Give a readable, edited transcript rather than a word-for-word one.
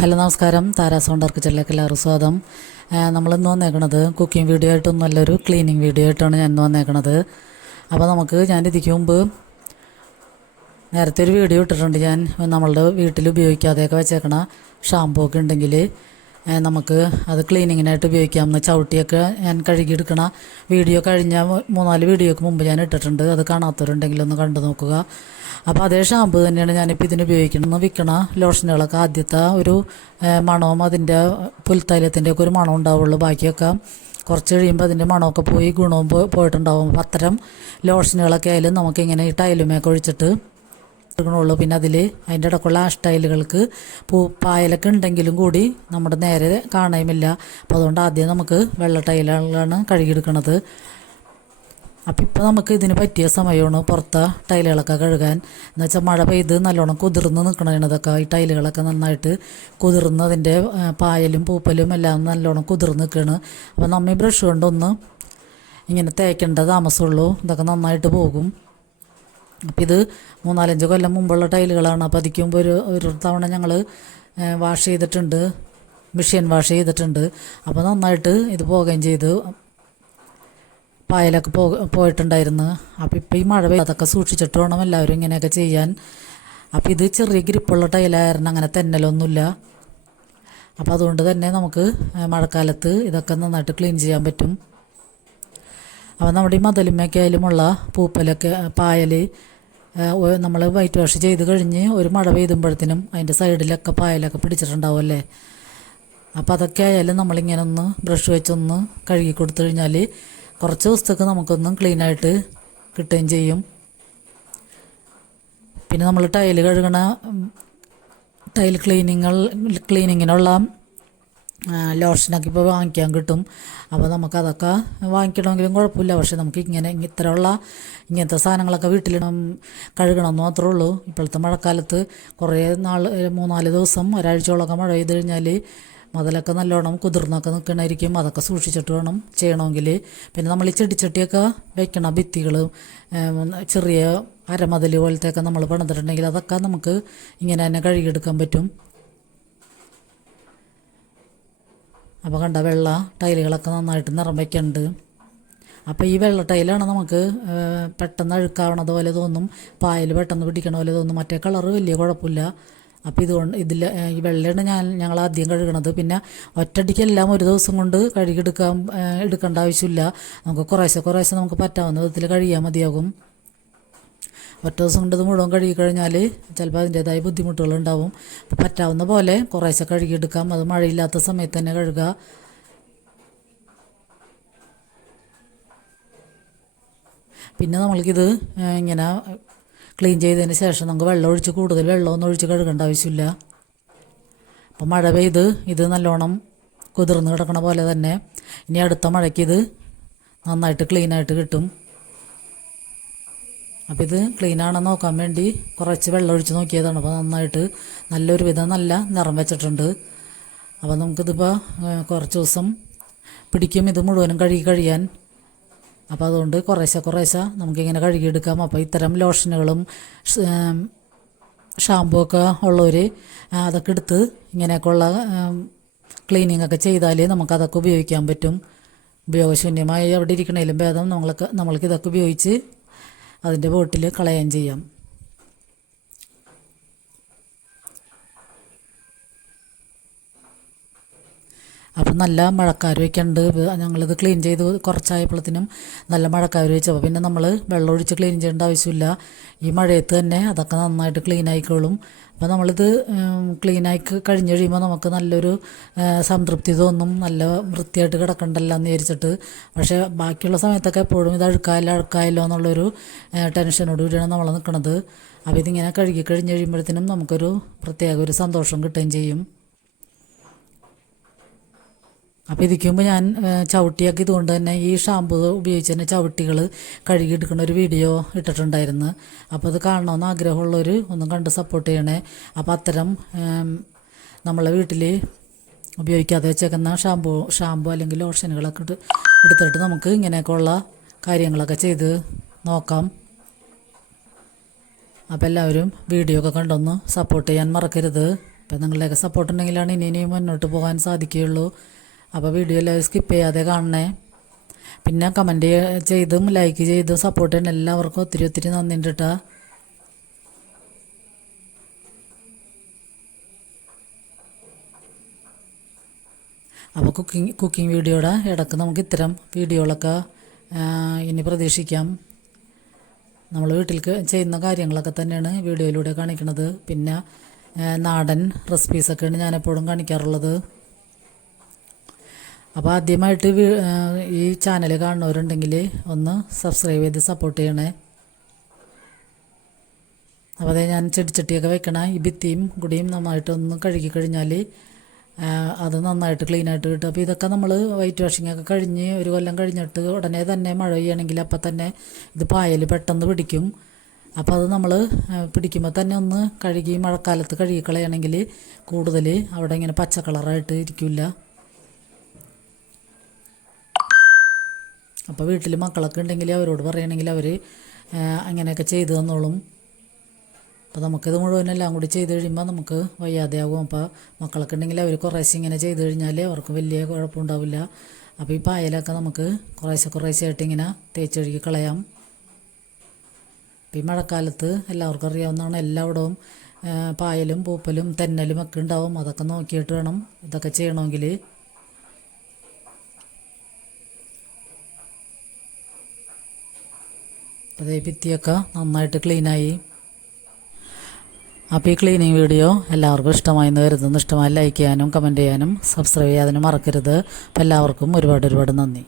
Hello നമസ്കാരം, Tara's home കിച്ചണിലേക്ക് എല്ലാവർക്കും സ്വാഗതം. നമ്മളിന്ന് വന്നേക്കണത് കുക്കിംഗ് വീഡിയോ ആയിട്ടും നല്ലൊരു ക്ലീനിങ് വീഡിയോ ആയിട്ടാണ് ഞാൻ ഇന്ന് വന്നേക്കണത്. അപ്പോൾ ഞാൻ ഇതിക്ക് മുമ്പ് നേരത്തെ ഒരു വീഡിയോ ഇട്ടിട്ടുണ്ട്. ഞാൻ നമ്മളുടെ വീട്ടിൽ ഉപയോഗിക്കാതെയൊക്കെ വെച്ചേക്കണ ഷാമ്പൂ ഒക്കെ ഉണ്ടെങ്കിൽ നമുക്ക് അത് ക്ലീനിങ്ങിനായിട്ട് ഉപയോഗിക്കാമെന്ന് ചവിട്ടിയൊക്കെ ഞാൻ കഴുകിയെടുക്കണ വീഡിയോ കഴിഞ്ഞ 3-4 വീഡിയോക്ക് മുമ്പ് ഞാൻ ഇട്ടിട്ടുണ്ട്. അത് കാണാത്തവരുണ്ടെങ്കിൽ ഒന്ന് കണ്ടു നോക്കുക. അപ്പോൾ അതേ ഷാമ്പു തന്നെയാണ് ഞാനിപ്പോൾ ഇതിന് ഉപയോഗിക്കുന്നത്. വിൽക്കണ ലോഷനുകളൊക്കെ ആദ്യത്തെ ഒരു മണവും അതിൻ്റെ പുൽത്തൈലത്തിൻ്റെ ഒക്കെ ഒരു മണം ഉണ്ടാവുള്ളൂ. ബാക്കിയൊക്കെ കുറച്ച് കഴിയുമ്പോൾ അതിൻ്റെ മണമൊക്കെ പോയി ഗുണവും പോയിട്ടുണ്ടാവും. അപ്പം അത്തരം ലോഷനുകളൊക്കെ ആയാലും നമുക്കിങ്ങനെ ഈ ടൈലുമൊക്കെ ഒഴിച്ചിട്ട് എടുക്കണുള്ളൂ. പിന്നെ അതിൻ്റെ ഇടയ്ക്കുള്ള ആ ടൈലുകൾക്ക് പായലൊക്കെ ഉണ്ടെങ്കിലും കൂടി നമ്മുടെ നേരെ കാണുകയുമില്ല. അപ്പോൾ അതുകൊണ്ട് ആദ്യം നമുക്ക് വെള്ള ടൈലുകളാണ് കഴുകിയെടുക്കുന്നത്. അപ്പം ഇപ്പോൾ നമുക്ക് ഇതിന് പറ്റിയ സമയമാണ് പുറത്തെ ടൈലുകളൊക്കെ കഴുകാൻ. എന്നുവെച്ചാൽ മഴ പെയ്ത് നല്ലോണം കുതിർന്ന് നിൽക്കണതാണ്. ഇതൊക്കെ ഈ ടൈലുകളൊക്കെ നന്നായിട്ട് കുതിർന്ന് അതിൻ്റെ പായലും പൂപ്പലും എല്ലാം നല്ലോണം കുതിർന്ന് നിൽക്കുകയാണ്. അപ്പോൾ നമ്മൾ ഈ ബ്രഷ് കൊണ്ടൊന്ന് ഇങ്ങനെ തേക്കേണ്ട താമസമുള്ളൂ. ഇതൊക്കെ നന്നായിട്ട് പോകും. അപ്പം ഇത് 3-4 കൊല്ലം മുമ്പുള്ള ടൈലുകളാണ്. അപ്പോൾ അതിക്ക് മുമ്പ് ഒരു തവണ ഞങ്ങൾ വാഷ് ചെയ്തിട്ടുണ്ട്, മെഷീൻ വാഷ് ചെയ്തിട്ടുണ്ട്. അപ്പോൾ നന്നായിട്ട് ഇത് പോകുകയും ചെയ്തു, പായലൊക്കെ പോയിട്ടുണ്ടായിരുന്നു. അപ്പോൾ ഇപ്പോൾ ഈ മഴ പെയ്ത് അതൊക്കെ സൂക്ഷിച്ചിട്ട് വേണം എല്ലാവരും ഇങ്ങനെയൊക്കെ ചെയ്യാൻ. അപ്പോൾ ഇത് ചെറിയ ഗ്രിപ്പുള്ള ടൈലായിരുന്നു, അങ്ങനെ തെന്നലൊന്നുമില്ല. അപ്പോൾ അതുകൊണ്ട് തന്നെ നമുക്ക് മഴക്കാലത്ത് ഇതൊക്കെ നന്നായിട്ട് ക്ലീൻ ചെയ്യാൻ പറ്റും. അപ്പോൾ നമ്മുടെ ഈ മതിലുമൊക്കെ ആയാലുമുള്ള പൂപ്പലൊക്കെ പായൽ നമ്മൾ വൈറ്റ് വാഷ് ചെയ്ത് കഴിഞ്ഞ് ഒരു മഴ പെയ്തുമ്പോഴത്തേനും അതിൻ്റെ സൈഡിലൊക്കെ പായലൊക്കെ പിടിച്ചിട്ടുണ്ടാവും അല്ലേ. അപ്പോൾ അതൊക്കെ ആയാലും നമ്മളിങ്ങനെ ഒന്ന് ബ്രഷ് വെച്ചൊന്ന് കഴുകി കൊടുത്തു കഴിഞ്ഞാൽ കുറച്ച് ദിവസത്തേക്ക് നമുക്കൊന്നും ക്ലീനായിട്ട് കിട്ടുകയും ചെയ്യും. പിന്നെ നമ്മൾ ടൈൽ കഴുകണ ടൈൽ ക്ലീനിങ്ങിനുള്ള ലോഷനൊക്കെ ഇപ്പോൾ വാങ്ങിക്കാൻ കിട്ടും. അപ്പോൾ നമുക്കതൊക്കെ വാങ്ങിക്കണമെങ്കിലും കുഴപ്പമില്ല. പക്ഷെ നമുക്ക് ഇങ്ങനത്തെ സാധനങ്ങളൊക്കെ വീട്ടിലിടണം, കഴുകണമെന്ന് മാത്രമേ ഉള്ളൂ. ഇപ്പോഴത്തെ മഴക്കാലത്ത് കുറേ 3-4 ദിവസം ഒരാഴ്ചയോളമൊക്കെ മഴ പെയ്ത് കഴിഞ്ഞാൽ മുതലൊക്കെ നല്ലോണം കുതിർന്നൊക്കെ നിൽക്കണമായിരിക്കും. അതൊക്കെ സൂക്ഷിച്ചിട്ട് വേണം ചെയ്യണമെങ്കിൽ. പിന്നെ നമ്മൾ ഈ ചെടിച്ചട്ടിയൊക്കെ വെക്കണ ഭിത്തികൾ ചെറിയ അരമതിൽ പോലത്തെയൊക്കെ നമ്മൾ പണിതിട്ടുണ്ടെങ്കിൽ അതൊക്കെ നമുക്ക് ഇങ്ങനെ തന്നെ കഴുകിയെടുക്കാൻ പറ്റും. അപ്പോൾ കണ്ട വെള്ള ടൈലുകളൊക്കെ നന്നായിട്ട് നിറം വയ്ക്കുന്നുണ്ട്. അപ്പോൾ ഈ വെള്ള ടൈലാണ് നമുക്ക് പെട്ടെന്ന് അഴുക്കാവണത് പോലെ തോന്നും, പായൽ പെട്ടെന്ന് പിടിക്കണ പോലെ തോന്നും. മറ്റേ കളറ് വലിയ കുഴപ്പമില്ല. അപ്പോൾ ഈ വെള്ളയാണ് ഞങ്ങൾ ആദ്യം കഴുകണത്. പിന്നെ ഒറ്റയടിക്കെല്ലാം ഒരു ദിവസം കൊണ്ട് എടുക്കേണ്ട ആവശ്യമില്ല. നമുക്ക് കുറേശ്ശെ നമുക്ക് പറ്റാവുന്ന വിധത്തിൽ കഴുകിയാൽ മതിയാകും. ഒറ്റ ദിവസം കൊണ്ട് ഇത് മുഴുവൻ കഴുകിക്കഴിഞ്ഞാൽ ചിലപ്പോൾ അതിൻ്റേതായ ബുദ്ധിമുട്ടുകളുണ്ടാവും. അപ്പോൾ പറ്റാവുന്ന പോലെ കുറേശ്ശെ കഴുകിയെടുക്കാം. അത് മഴയില്ലാത്ത സമയത്ത് തന്നെ കഴുകുക. പിന്നെ നമ്മൾക്കിത് ഇങ്ങനെ ക്ലീൻ ചെയ്തതിന് ശേഷം നമുക്ക് കൂടുതൽ വെള്ളമൊന്നും ഒഴിച്ച് കഴുകേണ്ട ആവശ്യമില്ല. അപ്പോൾ മഴ പെയ്ത് ഇത് നല്ലോണം കുതിർന്ന് കിടക്കണ പോലെ തന്നെ ഇനി അടുത്ത മഴയ്ക്ക് ഇത് നന്നായിട്ട് ക്ലീനായിട്ട് കിട്ടും. അപ്പോൾ ഇത് ക്ലീനാണെന്ന് നോക്കാൻ വേണ്ടി കുറച്ച് വെള്ളം ഒഴിച്ച് നോക്കിയതാണ്. അപ്പോൾ നന്നായിട്ട് നല്ല നിറം വെച്ചിട്ടുണ്ട്. അപ്പോൾ നമുക്കിതിപ്പോൾ കുറച്ച് ദിവസം പിടിക്കും ഇത് മുഴുവനും കഴിയാൻ. അപ്പോൾ അതുകൊണ്ട് കുറേശ്ശെ നമുക്കിങ്ങനെ കഴുകിയെടുക്കാം. അപ്പോൾ ഇത്തരം ലോഷനുകളും ഷാമ്പൂ ഒക്കെ ഉള്ളവർ അതൊക്കെ എടുത്ത് ഇങ്ങനെയൊക്കെയുള്ള ക്ലീനിങ് ഒക്കെ ചെയ്താൽ നമുക്കതൊക്കെ ഉപയോഗിക്കാൻ പറ്റും. ഉപയോഗശൂന്യമായി അവിടെ ഇരിക്കണേലും ഭേദം നമ്മൾക്കിതൊക്കെ ഉപയോഗിച്ച് അതിൻ്റെ ബോട്ടിൽ കളയാൻ ചെയ്യാം. അപ്പം നല്ല മഴക്കാരൊക്കെ ഉണ്ട്. ഞങ്ങളിത് ക്ലീൻ ചെയ്ത് കുറച്ചായപ്പോഴത്തേനും നല്ല മഴക്കാര് വെച്ചു. അപ്പോൾ പിന്നെ നമ്മൾ വെള്ളം ഒഴിച്ച് ക്ലീൻ ചെയ്യേണ്ട ആവശ്യമില്ല. ഈ മഴയത്ത് തന്നെ അതൊക്കെ നന്നായിട്ട് ക്ലീൻ ആയിക്കോളും. അപ്പോൾ നമ്മളിത് ക്ലീനായി കഴിഞ്ഞ് കഴിയുമ്പോൾ നമുക്ക് നല്ലൊരു സംതൃപ്തി തോന്നും. നല്ല വൃത്തിയായിട്ട് കിടക്കണ്ടല്ലോ എന്ന് വിചാരിച്ചിട്ട്. പക്ഷേ ബാക്കിയുള്ള സമയത്തൊക്കെ എപ്പോഴും ഇത് അഴുക്കായല്ലോ എന്നുള്ളൊരു ടെൻഷനോട് കൂടിയാണ് നമ്മൾ നിൽക്കുന്നത്. അപ്പോൾ ഇതിങ്ങനെ കഴിഞ്ഞ് കഴിയുമ്പോഴത്തേനും നമുക്കൊരു പ്രത്യേക ഒരു സന്തോഷം കിട്ടുകയും ചെയ്യും. അപ്പോൾ ഇതിക്കുമ്പോൾ ഞാൻ ചവിട്ടിയൊക്കെ ഇതുകൊണ്ട് തന്നെ ഈ ഷാമ്പു ഉപയോഗിച്ച് തന്നെ ചവിട്ടികൾ കഴുകിയെടുക്കുന്ന ഒരു വീഡിയോ ഇട്ടിട്ടുണ്ടായിരുന്നു. അപ്പോൾ അത് കാണണമെന്ന് ആഗ്രഹമുള്ളവർ ഒന്നും കണ്ട് സപ്പോർട്ട് ചെയ്യണേ. അപ്പോൾ അത്തരം നമ്മളെ വീട്ടിൽ ഉപയോഗിക്കാതെ വെച്ചേക്കുന്ന ഷാമ്പു അല്ലെങ്കിൽ ലോഷനുകളൊക്കെ എടുത്തിട്ട് നമുക്ക് ഇങ്ങനെയൊക്കെയുള്ള കാര്യങ്ങളൊക്കെ ചെയ്ത് നോക്കാം. അപ്പോൾ എല്ലാവരും വീഡിയോ ഒക്കെ കണ്ടൊന്ന് സപ്പോർട്ട് ചെയ്യാൻ മറക്കരുത്. അപ്പം നിങ്ങളുടെയൊക്കെ സപ്പോർട്ട് ഉണ്ടെങ്കിലാണ് ഇനിയും മുന്നോട്ട് പോകാൻ സാധിക്കുകയുള്ളൂ. അപ്പോൾ വീഡിയോ എല്ലാവരും സ്കിപ്പ് ചെയ്യാതെ കാണണേ. പിന്നെ കമൻറ്റ് ചെയ്തും ലൈക്ക് ചെയ്തും സപ്പോർട്ട് ചെയ്യുന്ന എല്ലാവർക്കും ഒത്തിരി ഒത്തിരി നന്ദിയുണ്ട് കേട്ടോ. അപ്പോൾ കുക്കിംഗ് വീഡിയോയുടെ ഇടയ്ക്ക് നമുക്ക് ഇത്തരം വീഡിയോകളൊക്കെ ഇനി പ്രതീക്ഷിക്കാം. നമ്മൾ വീട്ടിൽ ചെയ്യുന്ന കാര്യങ്ങളൊക്കെ തന്നെയാണ് വീഡിയോയിലൂടെ കാണിക്കുന്നത്. പിന്നെ നാടൻ റെസിപ്പീസൊക്കെയാണ് ഞാനെപ്പോഴും കാണിക്കാറുള്ളത്. അപ്പോൾ ആദ്യമായിട്ട് ഈ ചാനൽ കാണുന്നവരുണ്ടെങ്കിൽ ഒന്ന് സബ്സ്ക്രൈബ് ചെയ്ത് സപ്പോർട്ട് ചെയ്യണേ. അപ്പോൾ അതേ ഞാൻ ചെടിച്ചട്ടിയൊക്കെ വെക്കണ ഈ ഭിത്തിയും കൂടിയും നന്നായിട്ടൊന്ന് കഴുകി കഴിഞ്ഞാൽ അത് നന്നായിട്ട് ക്ലീനായിട്ട് കിട്ടും. അപ്പോൾ ഇതൊക്കെ നമ്മൾ വൈറ്റ് വാഷിങ്ങൊക്കെ കഴിഞ്ഞ് ഒരു കൊല്ലം കഴിഞ്ഞിട്ട് ഉടനെ തന്നെ മഴ പെയ്യണമെങ്കിൽ അപ്പം തന്നെ ഇത് പായൽ പെട്ടെന്ന് പിടിക്കും. അപ്പോൾ അത് നമ്മൾ പിടിക്കുമ്പോൾ തന്നെ ഒന്ന് കഴുകി മഴക്കാലത്ത് കഴുകി കളയണമെങ്കിൽ കൂടുതൽ അവിടെ ഇങ്ങനെ പച്ച കളറായിട്ട് ഇരിക്കില്ല. അപ്പോൾ വീട്ടിൽ മക്കളൊക്കെ ഉണ്ടെങ്കിൽ അവരോട് പറയണമെങ്കിൽ അവർ അങ്ങനെയൊക്കെ ചെയ്തു തന്നോളും. അപ്പോൾ നമുക്കിത് മുഴുവനെല്ലാം കൂടി ചെയ്ത് കഴിയുമ്പോൾ നമുക്ക് വയ്യാതെയാകും. അപ്പോൾ മക്കളൊക്കെ ഉണ്ടെങ്കിൽ അവർ കുറേശ്ശെ ഇങ്ങനെ ചെയ്ത് കഴിഞ്ഞാൽ അവർക്ക് വലിയ കുഴപ്പമുണ്ടാവില്ല. അപ്പോൾ ഈ പായലൊക്കെ നമുക്ക് കുറേശ്ശെ ആയിട്ട് ഇങ്ങനെ തേച്ച് കഴുകി കളയാം. ഈ മഴക്കാലത്ത് എല്ലാവർക്കും അറിയാവുന്നതാണ്, എല്ലായിടവും പായലും പൂപ്പലും തെന്നലും ഒക്കെ ഉണ്ടാവും. അതൊക്കെ നോക്കിയിട്ട് വേണം ഇതൊക്കെ ചെയ്യണമെങ്കിൽ. അതേ ഭിത്തിയൊക്കെ നന്നായിട്ട് ക്ലീനായി. അപ്പോൾ ഈ ക്ലീനിങ് വീഡിയോ എല്ലാവർക്കും ഇഷ്ടമായെന്ന് കരുതുന്നു. ഇഷ്ടമായി ലൈക്ക് ചെയ്യാനും കമൻറ്റ് ചെയ്യാനും സബ്സ്ക്രൈബ് ചെയ്യാനും മറക്കരുത്. അപ്പോൾ എല്ലാവർക്കും ഒരുപാട് നന്ദി.